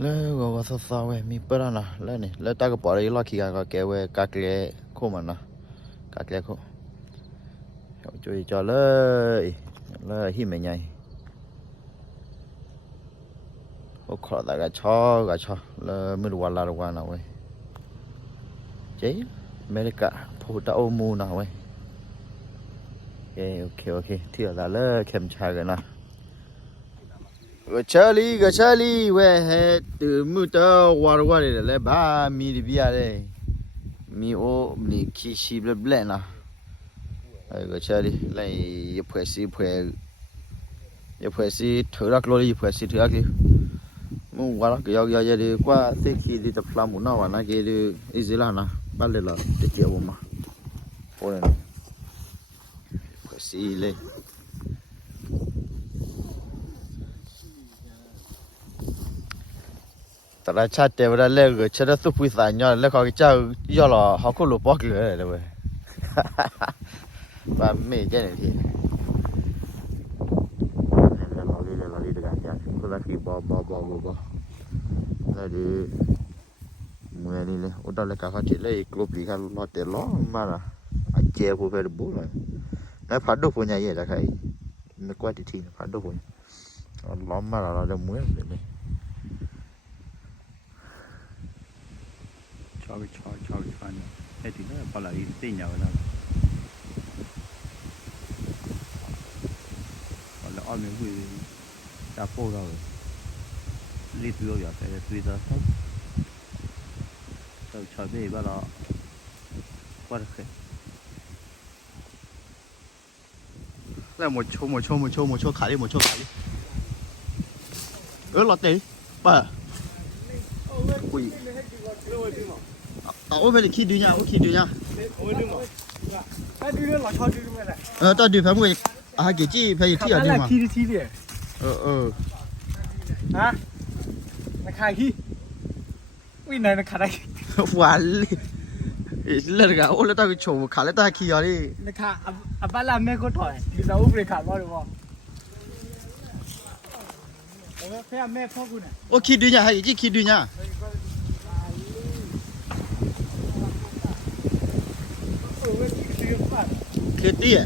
แล้วก็สาวๆเว้ยมีเปิดนะแล้วนี่แล้วตาก็ปล่อยล็อกขี้กันก็แกเว้ยกากเล่โคมันนะกากเล่โคเอาจุยจอเลยแล้วหิมไม่ใหญ่โอ้ขอตาก็ชอแล้วไม่รู้ว่าลาหรือว่านะเว้ยเจ๊อเมริกาพูดตาโอมูนะเว้ยโอเคเที่ยวละเลยเข้มชากันนะ个车里喂还都没得玩的来吧，米的比嘞，米我你去西不不来呐？个车里来一拍是头那个一拍是头那个，我玩了个要的挂这去的普拉姆那玩那个的一直啦呐，把来了这接我嘛，我嘞，拍是嘞。แต่ละชาติเวลาเลิกชาติสุภาษาเนี่ยแล้วเขาเจ้าย่อหล่อเขาก็หลุดปอกเลยเลยเว้ยว่าไม่ใช่หนึ่งทีเราลีเดียวกันจ้ะคนละคีบอแล้วดีเมื่อนี้เลยอุตส่าห์เลยเขาจิเลยกลุ่มนี้เขาล้อเตะล้อมาละอาเจียผู้เป็นบุญเลยแล้วพัดดูคนใหญ่ใหญ่ละใครนึกว่าทีพัดดูคนล้อมาละเราจะม้วนเลยชอบไอ้ที่นั่นพอเราอีสิ่งอย่างนั้นพอเราอ้อมไม่คุยจะโป้เรารีบตัวอย่างแต่ตัวเราชอบไม่บ้าเราว่าจะแล้วหมดโชว์ขาดิเราเตะป่ะคุย我们去对呀，我去对呀。到对方我还给几排去啊对嘛？去的。啊？那看去？为哪能看那？完了，那个我那到球看了到去啊哩。那看把那没个台，你在屋里看到的不？我非要买泡过呢。我去对呀，还有去对呀。去对。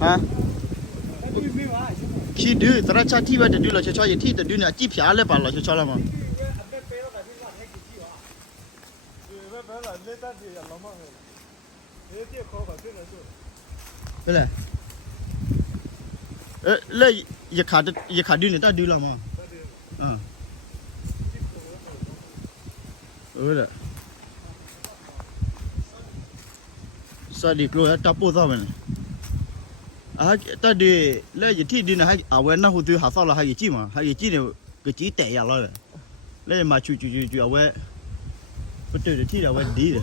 啊？去对，咱俩吃对吧？对了，吃一天的对呢，几片来把了，吃了吗？不嘞？那一看对呢，到对了吗？嗯。了。Sadik lo tak apa tau mana. Tadi le jadi di na awen na hutu hasal lah hari cima. Hari cima kecil tak ya lah. Le ma cu awen betul de ti awen di.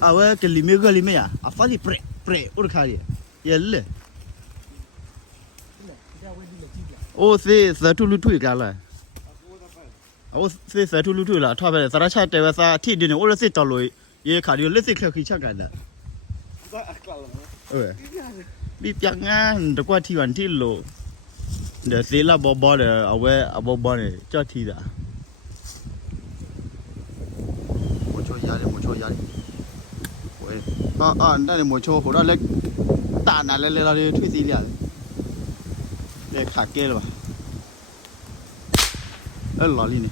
Awen ke lima ya. Apa di pre ur kali. Ya le. Oh satu lutu ikala. 我是在土路途了，他们在那吃这个啥天的呢，我是找路也看到类似可以吃干的。比别人这个天完天路，这谁啦包的，阿伟阿包的叫天的。没错压力。喂，那你没错，后来来打拿来那里退水了，来卡给了吧？哪里呢？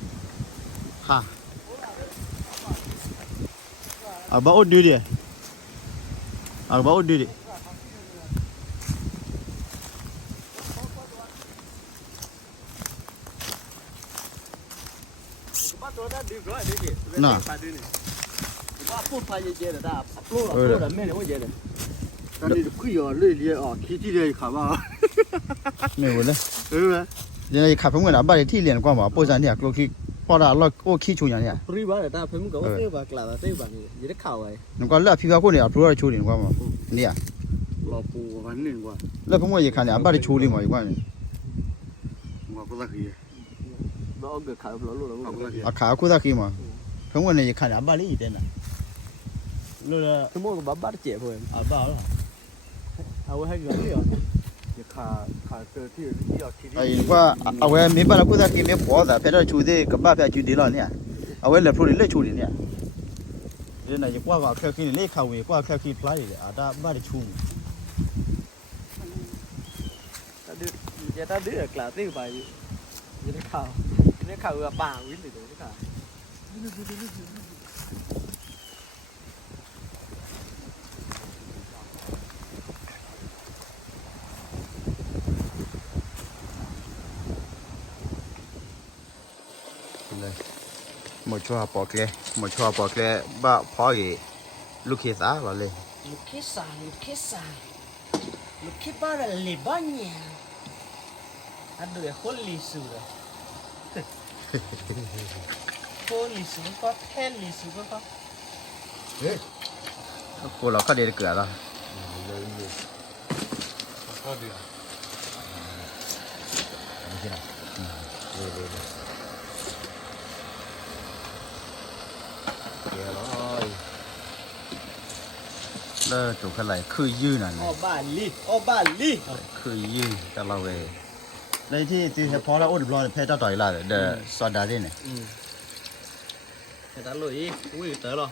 哈，把我丢的，把我丢的。那。不发一节的，他不了，没得我节的。但是贵啊，累的啊，天气的看吧。没有嘞。现在看朋友那把的天连光嘛，不然的，过去。พอได้เราโอ้ขี้ชูอย่างเนี้ยรีบว่าแต่เพิ่มก็เต้บากลาเต้บานี่ยังได้ข่าวไว้นึกว่าเลือกพี่ว่าคนเนี่ยพลัวชูดีกว่ามั้งเนี่ยรอปูวันนึงกว่าแล้วผมว่าอย่างขันเนี่ยบ้านชูดีกว่าอีกว่านี่ว่าก็ได้ขี้เราเอาเกิดขายเราลูกเราขาคู่ตะขี้มาผมว่าเนี่ยขันเนี่ยบ้านนี้อีเด่นนะลูกละสมมติว่าบ้านเจ็บเพื่อนบ้าเหรอเอาไว้ให้เงินเดียวอย่าขา这地要体力。哎，我没把那裤子给没包的，拍到处的，干嘛拍处的了呢？我来处理来处理呢。这那一挂挂开给你来看位，挂开给player的，啊，他把的处。ta đưa được là tiêu bài như thế khảo là bà quý để thế cả หมดชัวปอกเลยหมดชัวปอกเลยบ้าพอกี่ลูกเขยสาเราเลย Lúc khi bao là lì bao nhiêu anh đuổi khôn lì xù rồi khôn lì xù có thêm lì xù có กูเราก็เดือดเกลือแล้ว ก็เดือด เลิกจุกอะไรคือยืนนั่น ô ba lì คือยืนกับเราเลยในที่พอแล้วอุดรอเพชรต่อยละเดอสอดดาดิเนี่ย người ta lùi ui tới rồi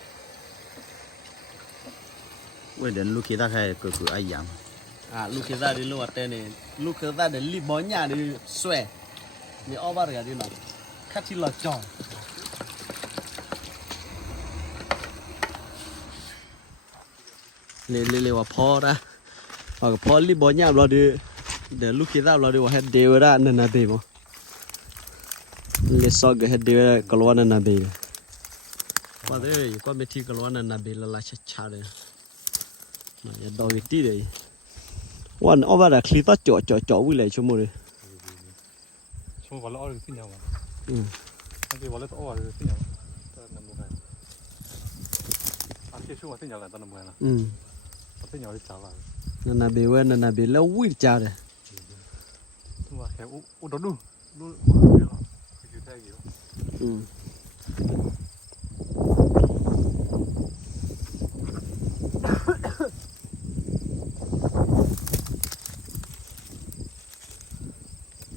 เว้ยเดี๋ยวลูกคิดได้แค่คือไอ้ยาม à lúc khi ra đi luôn tên này lúc khi ra để lì bó nhà đi xòe thì ô ba rồi đi nào khát chi là tròn lêว่าพอนะว่าพอรีบบ่ยามเราดิเดี๋ยวลูกคิดเราดิว่าเฮ็ดเดียวได้นั่นน่ะเบบ่เลซอกเฮ็ดเดียวก็ล้วนนั่นน่ะเบว่าเด้อก็ไม่ที่ก็ล้วนนั่นน่ะเบละละช้าๆเลยน่ะอย่าดอกอีกทีเลยวันเอาว่าคลิปจ่อวิ่งเลยชั่วโมงเลย ช่วงวันละอ้อหรือสิ่งอย่างวะ Ừ. บางทีวันละอ้อหรือสิ่งอย่างตอนนั้นบุกไปอันที่ช่วงวันสิ่งอย่างไรตอนนั้นบุกไปนะ Ừ. สิ่งอย่างที่จ้าละ นั่นน่ะเบเว้ยนั่นน่ะเบแล้ววิ่งจ้าเลย ถึงว่าแค่อุดดูคืออยู่ได้อยู่ อืม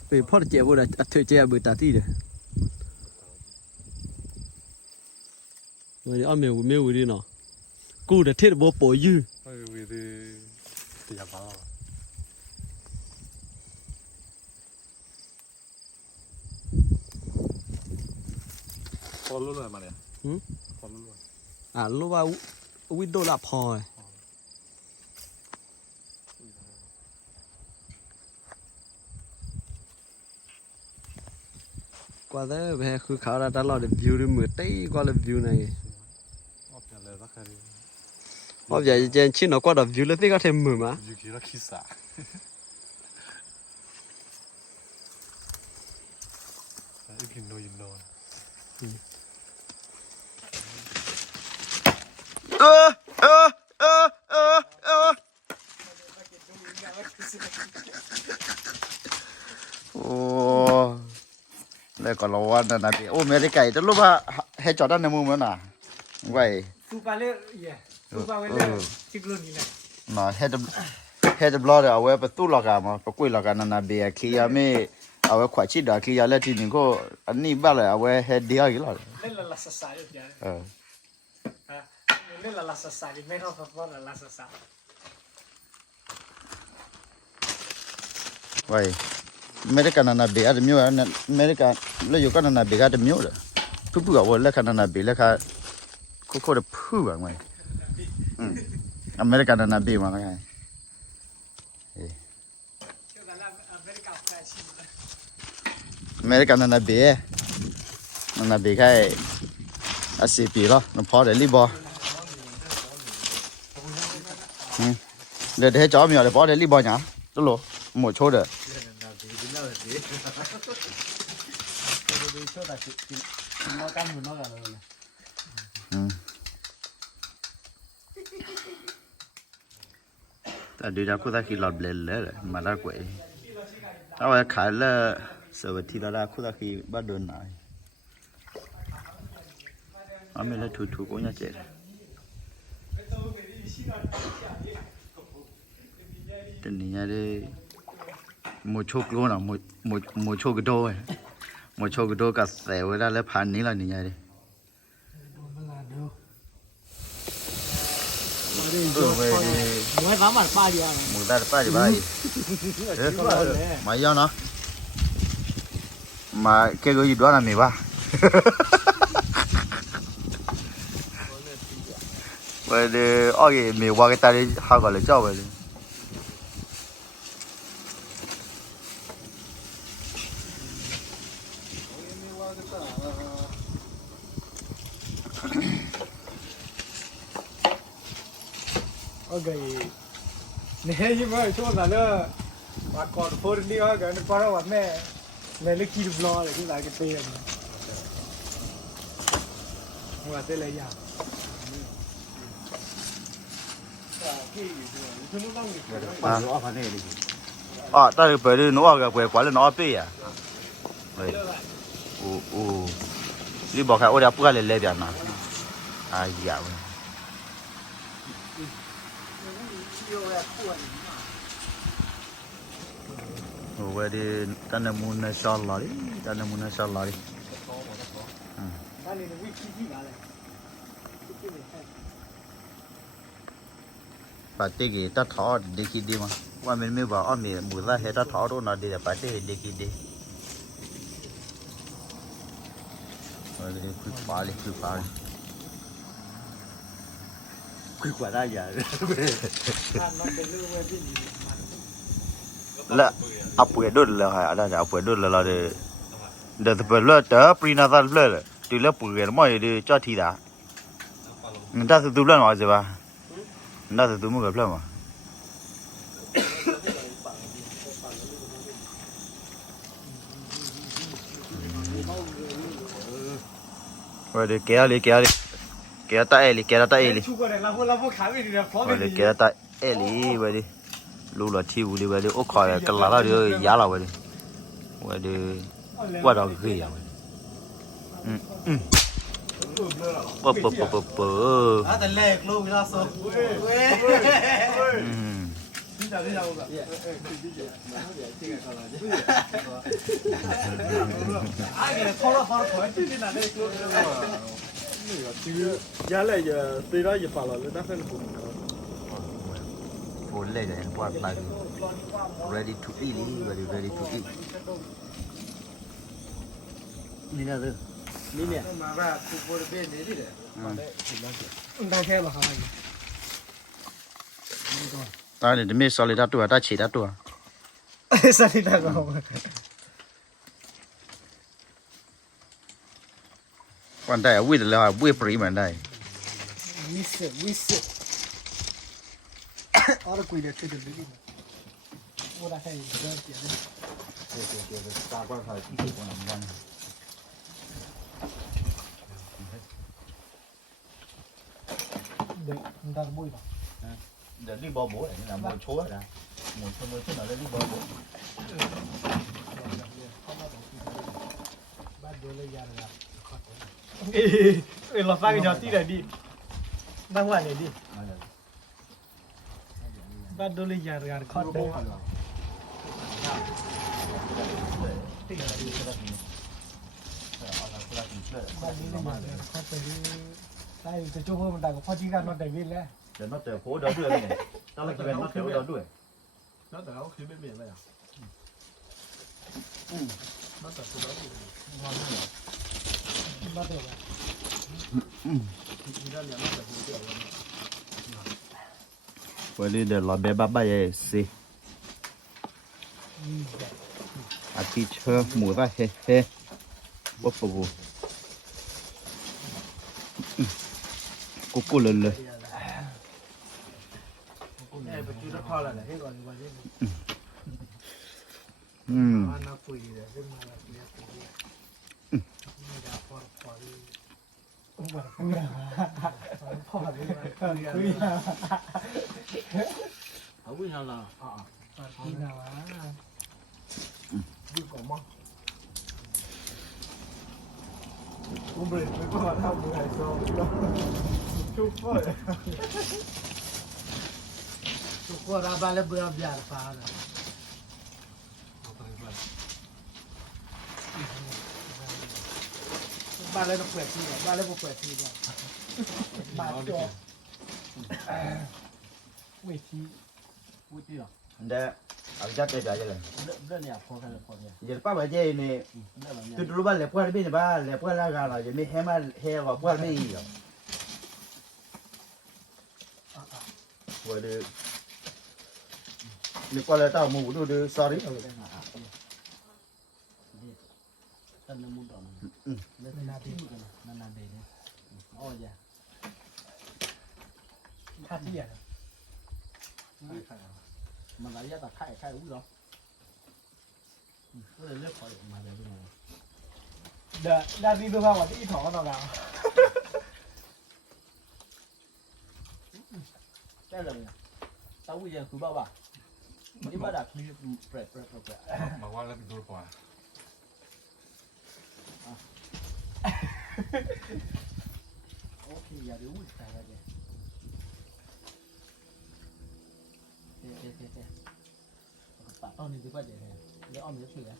ไปพ่อเจ็บบ่ได้เธอเจ็บบ่ตาตีเด้อวันนี้ไม่ดีเนาะกูเด้อเทศบ่ปอยื้อ ไม่วิธีตีอย่างบ้าพอรู้เลยมาเนี่ยพอรู้เลย อ่ะรู้ว่าวิโดละพอกว่าแต่แพ้คือเขาตลอดวิวมือเต้กว่าเลยวิวไหน อ๋อเปลี่ยนเลยสักครั้ง อ๋ออย่าเจนชินกว่าวิวเลยที่ก็เทมือมา อยู่ที่ละคิสะอีกกินโดยินโด โอ้แล้วก็รอวันนั้นนะพี่โอ้ไม่ได้ไก่จะรู้ว่าให้จอดด้านในมุมนั้นน่ะไว้ 苏巴勒耶，苏巴勒这个你呢？ น่ะให้จะบล็อกเอาไว้ประตูล็อกกันมาประกุยล็อกกันนั่นน่ะเบียร์ขี้ยาไม่เอาไว้ขวาชิดอ่ะขี้ยาแล้วทีนึงก็อันนี้บ้าเลยเอาไว้ให้เดียวอีกแล้ว 那拉萨萨的呀，啊，那拉萨萨的，没好法法拉萨萨。 ไว้ไม่ได้กันนั่นน่ะเบียร์จะมีว่าไม่ได้กันแล้วอยู่กันนั่นน่ะเบียร์จะมีว่าทุกๆเอาไว้แล้วกันนั่นน่ะเบียร์แล้วค่ะโคตรพูดแบบไงอเมริกันนั่นน่ะเบียร์มาไง อเมริกันนั่นน่ะเบียนั่นน่ะเบียแค่10 ปีแล้วน้องพอเดี๋ยวรีบบอเดี๋ยวให้จอมีอะไรพอเดี๋ยวรีบบอเนี่ยตัวโลหมดโชว์เด้อแต่ดูจากคู่ตาขี้หลอดเบลเลยมาแล้วกว่าเอาไว้ขายแล้วสวัสดีดาราคู่ตาขี้บ้านเดินหน่อยเอาไม่เลยถูกๆก็ยังเจ็บแต่นี่ยังได้ một chục luôn à một chục cái đôi một chục cái đôi cả xẻo ra lấy phản ní là như vậy đi về đi mới vắng mặt ba đi à một ta ba gì ba gì mà do nó mà cái gì đó là mì ba về đi ôi mì qua cái tay đi hai gọi là cho về đi ok nè như vậy chỗ nào nữa mà còn phơi đi á cái nó qua đâu mẹ mẹ lấy kilo lo để cái lại cái tiền mà tên là gì à ta được về đi nó cái về quá là nó bể à đi bỏ cái ô đa bữa cái lấy tiền nào ai giàu về đi ta nên muốn nói sao đi ta nên muốn nói sao đi bà tê cái ta thọ đi kia đi mà qua mình mới bảo mình mua ra hết ta thọ đâu nào đi là bà tê đi kia đi rồi đi cứ phá đi quy quả ra giờ là áp bữa đốt là hay là áp bữa đốt là để từ bữa là tới prina ra là từ là bữa mà đi cho thi đã người ta từ là nói gì ba người ta từ mua cái mà rồi đi kéo tay đi rồi đi kéo tay đi vậy đi lúc là thiêu đi vậy đi ốc khỏi cái lá đó đi giá là vậy đi qua đó cái gì vậy bơ à tên lệ luôn ra số giá lại giờ từ đó giờ phải là nó phải là full leg and what like ready to eat ready to eat đi nào rồi đi nè mà ra tụ bộ bên đấy đi đấy đang theo là hả ta để mấy sao ta tua ta chỉ ta tua sao đi ta không quan đại vui là vui bự mà đây Wisse ở đây quỳ để chơi được cái gì ô đã hay rồi tiền đấy ta quan phải chi tiết của nó để chúng ta bôi vào để đi bò bố này là mồi chúa ra mồi chúa nào đi bò bố bắt đầu lấy ra ê là cái nhỏ tí này đi đang ngoài này đi bắt đầu lấy ra khó đấy đây từ chỗ hôm đang có phát triển ra nó đầy viên đấy để nó trở phố đó đuôi này tao là cái nó trở đó đuôi nó trở nó khí bên biển vậy à nó trở phố đó ngon lắm bắt đầu vậy đi để làm bé bắp bay xí à tí chơi mùi ra he bắp bù cô lên lên không biết nào là qua ra ba le bữa bia phá rồi บ้านแล้วต้องเปิดทีก่อนบ้านแล้วต้องเปิดทีก่อนบ้านจอเวทีพูดที่หรอ 근데 아기자때 자질래 เรื่องเนี่ยพอกันพอเนี่ย 이제 빠바 제네 뚜루바 레포알 비네 바 레포알 라가라 이제 미 해마 해가 포알 메이요 뭐들 레포알 따 뭐도 sorry ตั้งน้ำมันต่อเรื่องนาทีนานๆเดย์เนี่ยอ๋อจ้ะท่าที่อ่ะมันอะไรจะตัดไข่อุ้ยหรอก็เลยเลือกปล่อยออกมาเลยพี่น้องเดี๋ยวด้านนี้ดูภาพว่าที่อีถอต่อเราได้เลยตาอุ้ยยังคือบ้าป่ะนี่บ้าดักนี่เปรตบอกว่าแล้วเป็นตัวปล่อย โอเคอย่าดูอุ้ยใส่อะไรเนี่ยเท่ปะตอนนี้ดีกว่าเดี๋ยวเดี๋ยวอ้อมจะช่วยเลย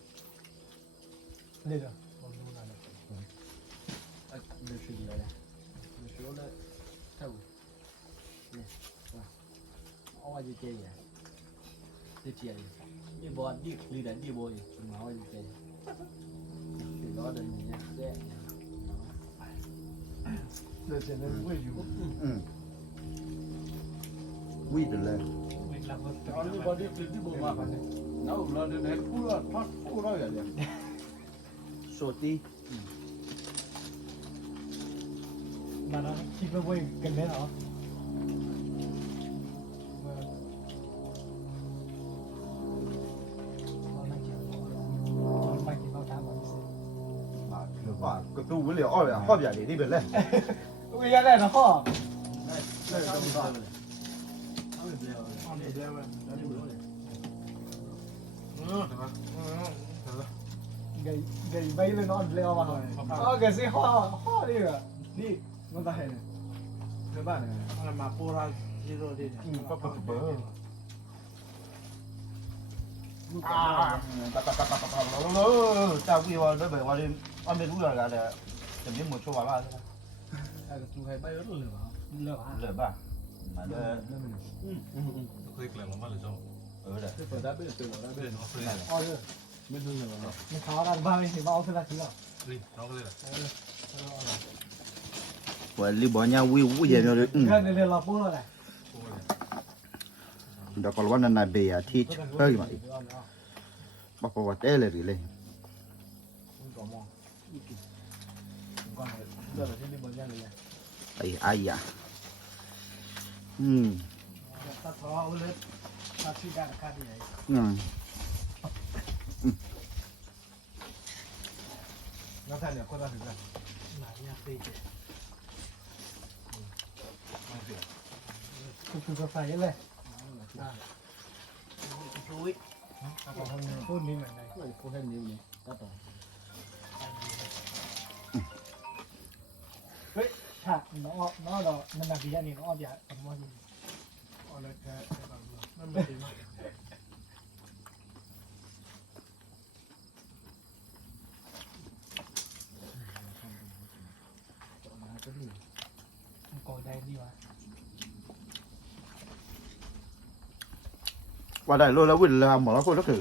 เหรอผมดูหน่อยนะเดี๋ยวช่วยเลยเดี๋ยวช่วยเลยเท่าเนี่ยว่าเอาไว้จะเจี๋ยจะเจี๋ยนี่บอลนี่ลีดนี่บอยมาเอาไว้จะเจี๋ยถึงแล้วเดินอย่างเงี้ยเจ๊เดี๋ยวจะเดินวิ่งอยู่위들래 아니 바디 빌디 뭐 마가네 나우 라데 네 쿠라 타 쿠라야 돼 소티 มาแล้วคิดว่าวิ่งกันได้เหรอไปกินข้าวตามก่อนสิ 아 그거 원래 어야 허비야 니 별래 วิ่งยังไงนะพ่อ 네 감사합니다 เอาเดี๋ยวเอาเดี๋ยวแล้วนี่รู้เลย 잠깐 ไงไปเลยนอนเร็วมาหน่อยอ๋อแกสิพ่อนี่เหรอนี่มันตายเนี่ยในบ้านเนี่ยมันมาปูราจิโร่ดิเนี่ย 빠빠빠 자 위와 너 배, 와리 안에 누가 가래 좀 뭐 좋아 봐 ไอ้ตัวใครไปรถเลยเหรอเลิกอ่ะ 그래 봐 맞아 그게 그래 뭐 말이죠 그래 เปิดได้เปิดเปิดได้เปิด 그래 너 그래 อ๋อเลยไม่รู้เลยเหรอมันท้ากันบ้างไม่เห็นว่าเอาเท่าไหร่ทีละ 그래 너 그래 원리 뭐냐 위 우예녀를 ก็ในเรื่องเราพูดอะไร 너 걸와는 나 배야 티 저기 말이 빠빠빠 떼래리래 ก็มองก็เรื่องที่นี่บนยังเลย 아이 아이야 ถ้าท้อเอาเลยถ้าชี้การคาดีไหน แล้วท่านเนี่ยคนละถึงกันหนาเนี่ยตีคือก็ใส่เลยช่วยพูดนี้เหมือนไงพูดแค่นี้เลยก็ต่อเฮ้ยฉากน้องเรามันนาบีอันนี้น้องอ้อมอยากทำว่าดีอ๋อเลยแค่นั่นไม่ดีมากกอได้ดีวะ ว่าได้โลแล้ววิ่งแล้วหมอแล้วคนก็คือ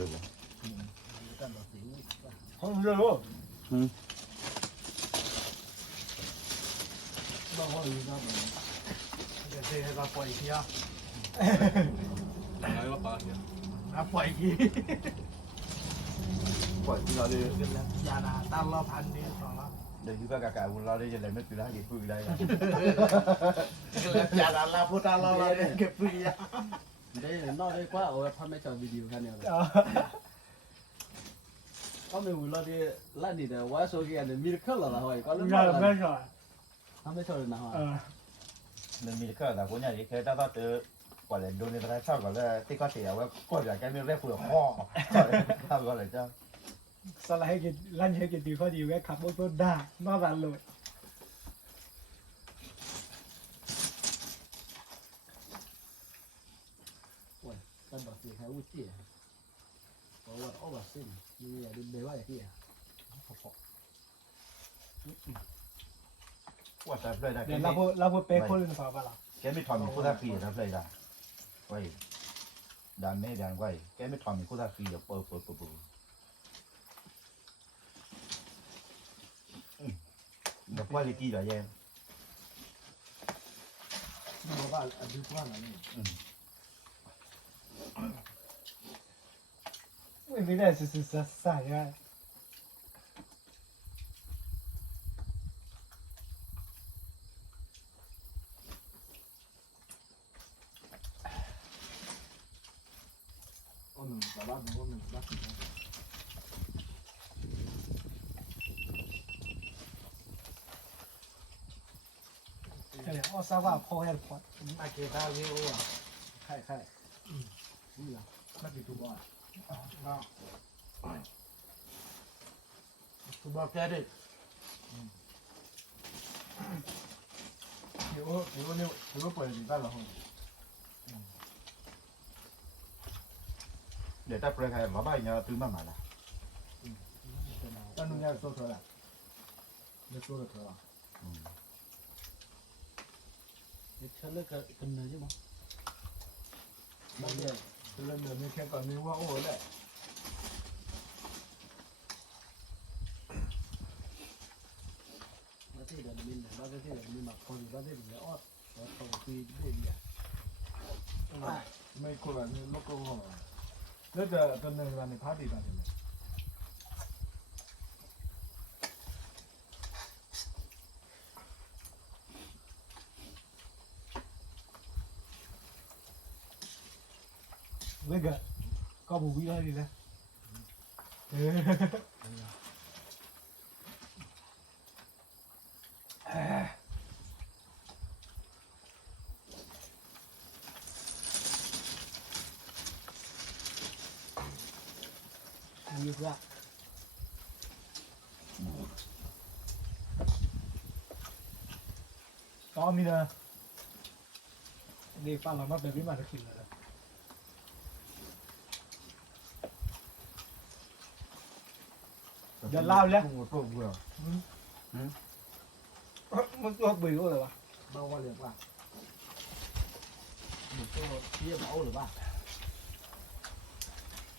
เขาเรื่องว่าบอกว่าอยู่นะเดี๋ยวให้เราปล่อยทีอ่ะ 나이가 빠르게 เราปล่อยที ปล่อยที่เราเลย ยานาตั้งรอบพันนี้ต่อแล้ว เดี๋ยวที่ว่ากากาวุ้นเราได้ยังไงไม่คือได้กี่คุยได้ ยานาลาพูดตั้งรอบเราเก็บฟรีอ่ะ ได้นอกได้กว่าเอาทำไม่จอวิดีโอกันเนี่ยก็ไม่รู้เราดิลั่นนี่แต่ว่าโซเกียนมีเคิลเหรอหอยก็เริ่ม ยาไม่ใช่ ทำไม่จอเลยนะฮะ mìnhมีก็แต่คนอย่างนี้เคยได้ว่าเจอกว่าเลยโดนในประเทศชาติก่อนเลยที่ก็เสียว่าก็อยากแกมีเรื่องคุยกับพ่อทำก็เลยเจ้า สไลด์กินลั่นเยอะกินดีข้อดีแวะขับรถได้นอกจากเลย ตั้งแต่สี่แค่อุ้ยเจี๊ยเพราะว่าเอาแบบสิ้นมีอะไรดูเบว่าอย่างที่อ่ะพอ ว่าแต่เลยได้ เดี๋ยวเราพูดเป๊ะคนหรือเปล่าล่ะ แกไม่ทอมมีคู่ทักฟรีนะเลยได้ไว้ด่านแม่ด่านไว้แกไม่ทอมมีคู่ทักฟรีเดี๋ยวเปิดเดี๋ยวว่าลิกี้เหรอแย่ บอกว่าอันนี้ว่าอะไรไม่ได้สื่อสารกัน哦，爸爸，我们爸爸。哎呀，我啥话抛下来抛，那给他给我，看，对呀，那给多少？啊，多少给的？有本事干了后。 เดี๋ยวถ้าเปลือกใครมาบ้านเนี่ยตื้อมาใหม่ละ 但人家说错了，你说的错了。你吃那个跟那什么？那个，吃了那天搞那碗我来。那这个你那个这个你嘛，考虑到这里哦，我考虑这里。哎，没过来，你那个我。 那个跟那个你爬地上去了。那个搞不回来的呢？哎。 意思啊？高米呢？你放了那边嘛就行了。อย่าเล่าเลยมันตัวเบื่อเลยวะเบาว่าเรียกว่ามันตัวเทียบเบาหรือว่า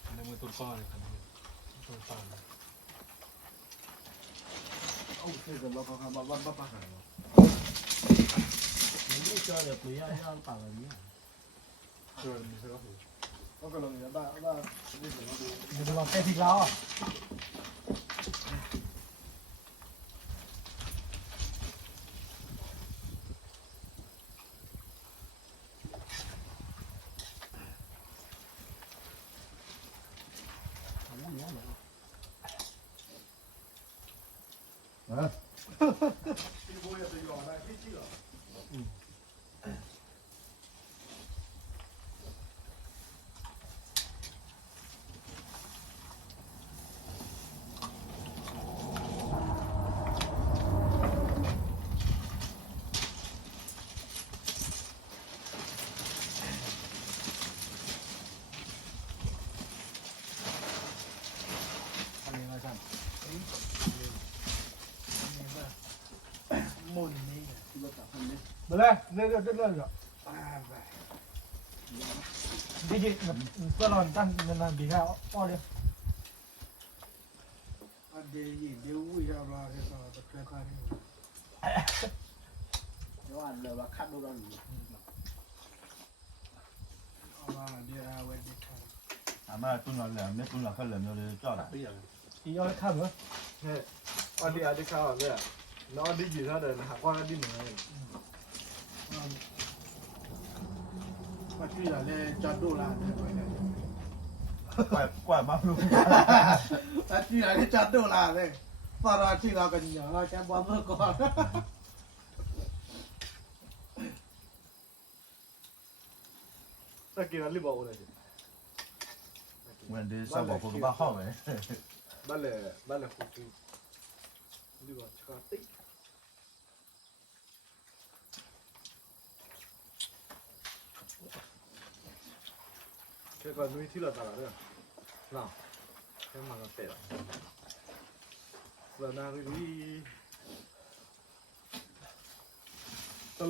อันนี้มันตัวก้อนครับตัวก้อนโอ้这个老看看把看了你这叫的不一样让打了你是你这个虎我可能你把你这个太平了มาเลยเรื่อยดิจิก็รอนตั้งนานๆปีข้าวอ้อเดียวเดี๋ยววิ่งเอาละเดี๋ยวจะเคลื่อนไปเดี๋ยวอ่านเลยว่าคัดดูเราอยู่เอาละเดี๋ยวเว้นดิค่ะ อาม่าตุ้นเราเหลือไม่ตุ้นเราเขาเหลือเราเลยจ่อละ อีเอาข้าวเหรอเนี่ยอันนี้ข้าวเนี่ยน้องดิจิท่าเดินหักว่าดิเหนื่อยมาที่เราเนี่ยจอดดูร้านเนี่ยไปเนี่ย กว่าบ้าลูก มาที่เราเนี่ยจอดดูร้านเลยพอเราที่เรากันอย่างเราจะบอลเมื่อก่อนตะกี้เรารีบบอกเลย วันเดียวสาวบอกคนบ้าห้องเลย บ้านเลยคุกกี้รีบบอกชาติแค่ก่อนนู้นที่เราตลาดเนี่ยน่ะแค่มากันเตะเราหน้าพี่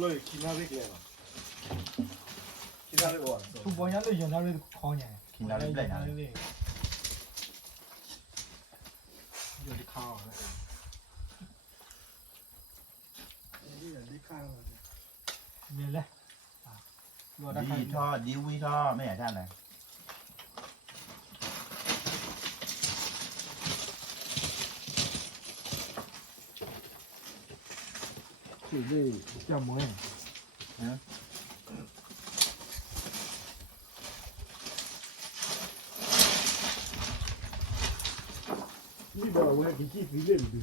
เลยกินอะไรเลยกินอะไรก่อน ทุกวันนี้เลยยังได้เลยคอเนี่ย กินอะไรได้นะ อยู่ที่ข้าวนะเนี่ยแหละรอได้ ดีทอดดิวิทอดไม่อยากท่านเลย ถือด้วยเจ้ามือ นี่บอกว่ากินขี้สีเล่นดี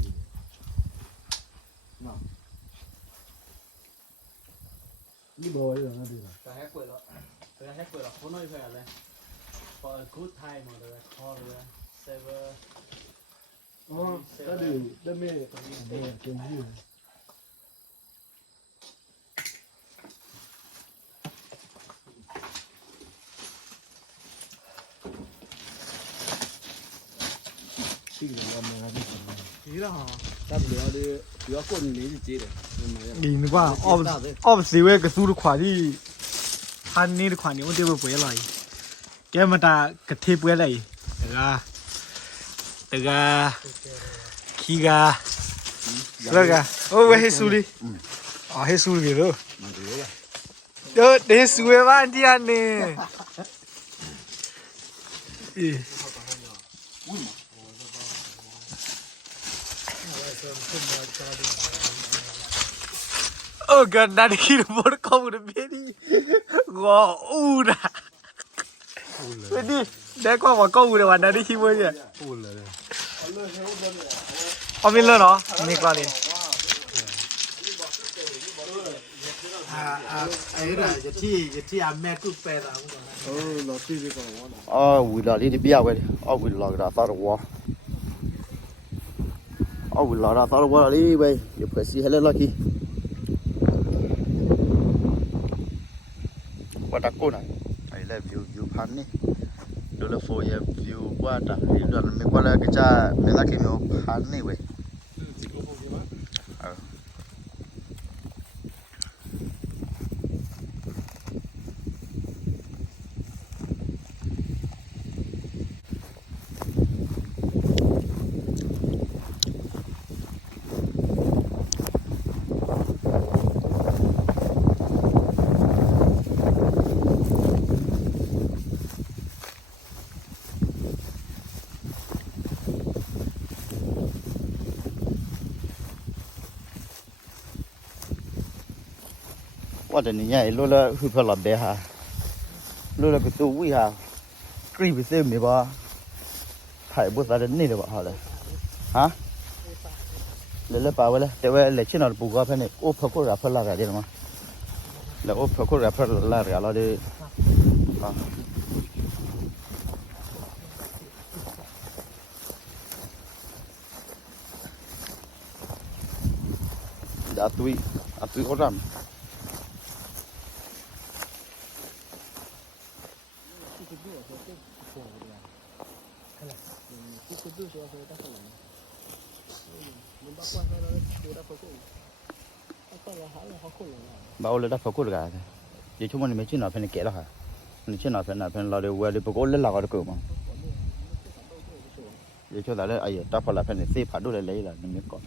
นี่บอกว่าอย่างนั้นดีนะ แต่ให้เปิดแล้วแต่ให้เปิดแล้วเขาหน่อยเพื่ออะไรพอกูดไทยหมดเลยคอเลยเซเวอร์ อ๋อถ้าดีถ้าไม่เป็นยี่ ဒီတော့တပ်ပြီးတော့ဒီရောကိုနေကြီးကြီးတယ်ဒီမှာရ 你那个奥斯维个苏的快递，他那的快递我这边不来，给么大个贴不来，这个，K 个，那个，哦，我还苏的，啊，还苏的了，这苏的万地安呢，咦。哦，哥，那你去我的口的别的，我乌的，别的，那个我口的话，那你去我的，我没了喏，没挂的。哎呀，一天啊，买够白的。哦，为了你的别个的，哦，为了个啥子我，哦，为了啥子我哩喂，有拍戏还来了去。ว่าตะโกนอ่ะไอ้เล่วิวพันนี่ดูแลโฟยวิวว่าตะนี่ดูแลไม่ว่าแล้วก็จะไม่ละกี่มิวพันนี่เว้ยว่าแต่นี่ไงรู้แล้วคือพลัดเดียฮะรู้แล้วก็ตัววิ่งฮะกรีบไปเส้นมีบ่ถ่ายบุษรานี่เลยบ่ฮะเลยฮะเลยป่าวเลยแต่ว่าเลยชินอปูก็เพื่อนโอ้พกุระพลัดอะไรมั้งแล้วโอ้พกุระพลัดอะไรดิatui orang bao giờ đã phải cút cả thì chúng mình mới chỉ nói phải kể đó hả mình chỉ nói phải là điều về điều bố lên là cái mà để cho là ai ta phải là phải xếp phạt đôi lấy là mình mới có